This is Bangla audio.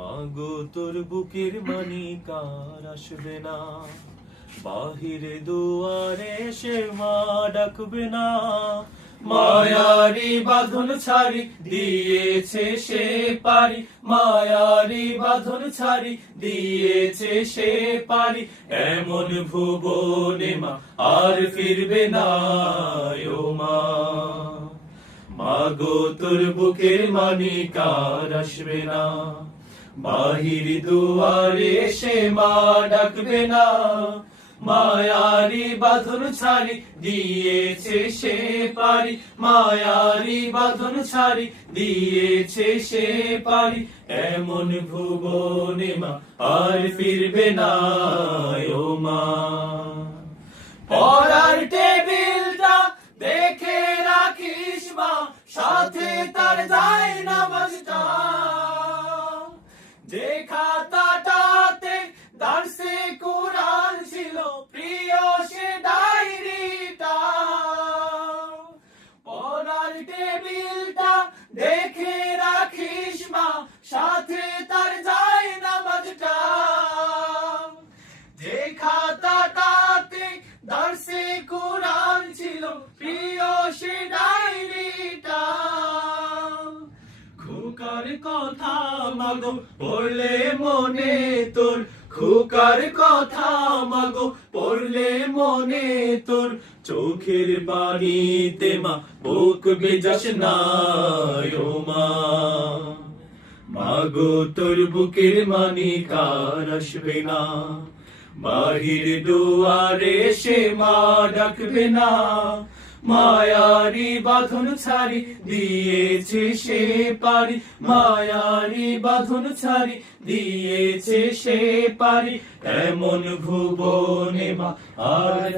মাগো তোর বুকের মানি কার আসবে না, বাহিরে দুয়ারে সে মা ডাকবে না। মায়ারি বাঁধন ছাড়ি দিয়েছে সে পারি, মায়ারি বাঁধন ছাড়ি দিয়েছে সে পারি। এমন ভুবনে মা আর ফিরবে না ও মা। মাগো তোর বুকের মানি কার আসবে না, বাহির দুয়ারে সে মা ডাকবে না। মায়ারি বাঁধন ছাড়ি দিয়েছে সে পারি, মায়ারি বাঁধন ছাড়ি দিয়েছে সে পারি। এমন ভুবনে মা আর ফিরবে না ও মা। পড়ার টেবিলটা দেখে রাখিস মা, সাথে তার যায় নামাজটা। যে খাতাটাতে দারসে কুরআন ছিল, প্রিয় সে ডায়েরিটা। পড়ার টেবিলটা দেখে রাখিস মা, সাথে তার যায় নামাজটা। যে খাতাটাতে দারসে কুরআন ছিল, প্রিয় সে ডায়েরিটা। খোকার কথা মাগো পড়লে মনে তোর, খোকার কথা মাগো পড়লে মনে তোর। চোখের পানিতে মা বুক বেজাস না ও মা। মাগো তোর বুকের মানি কার আসবে না, বাহির দুয়ারে সে মা ডাকবে না। মায়ারি বাঁধন ছাড়ি দিয়েছে সে পারি, মায়ারি বাঁধন ছাড়ি দিয়েছে সে পারি। এমন ভুবনে মা আর